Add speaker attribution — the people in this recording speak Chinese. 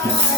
Speaker 1: Thank you.